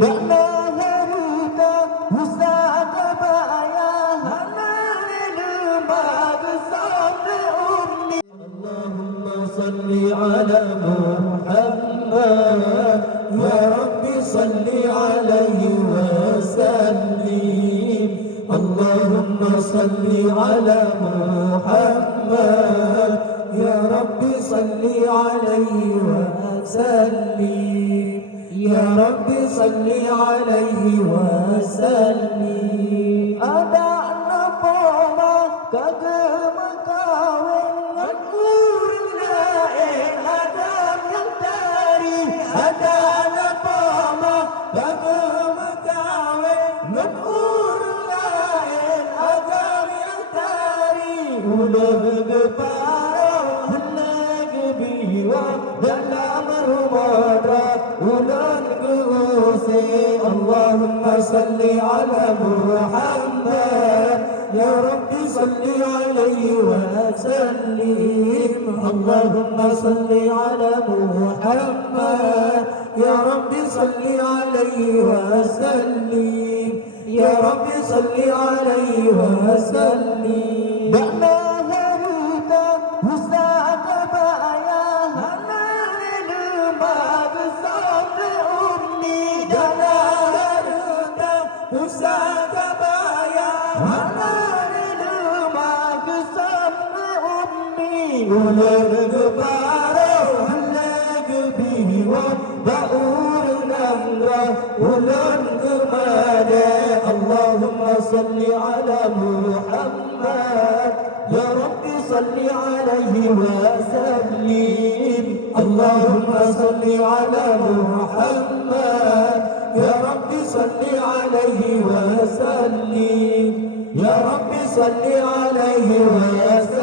بأنها هدى وسعد بأياها للماء صبر أمي. اللهم صل على محمد يا رب صل عليه وسلم. اللهم صل على محمد يا رب صل عليه وسلم. يا رب صل عليه وسلم. Ada napa kagem kawin ngur lain adam yang tari. Ada napa kagem kawin ngur lain adam yang tari. Ulah geparo hendak biwa dalam rumah ulan guse. Allahumma salli ala Muhammad ya Rabbi salli alaihi wa sallim. Allahumma salli ala Muhammad ya Rabbi salli alaihi wa sallim. Ya Rabbi salli alaihi wa sallim. Ba'naha huda wusa'at ba'ayaha lilmad sabri ummi. Ba'naha huda wusa'at ba'ayaha lilmad sabri ummi. Ular gebaro halag biwa ba'ur namra ulan gemade. Allahumma salli ala Muhammad ya Rabbi salli alaihi wa sallim. Allahumma salli ala Muhammad ya Rabbi salli alaihi wa sallim. Ya Rabbi salli alaihi wa sallim.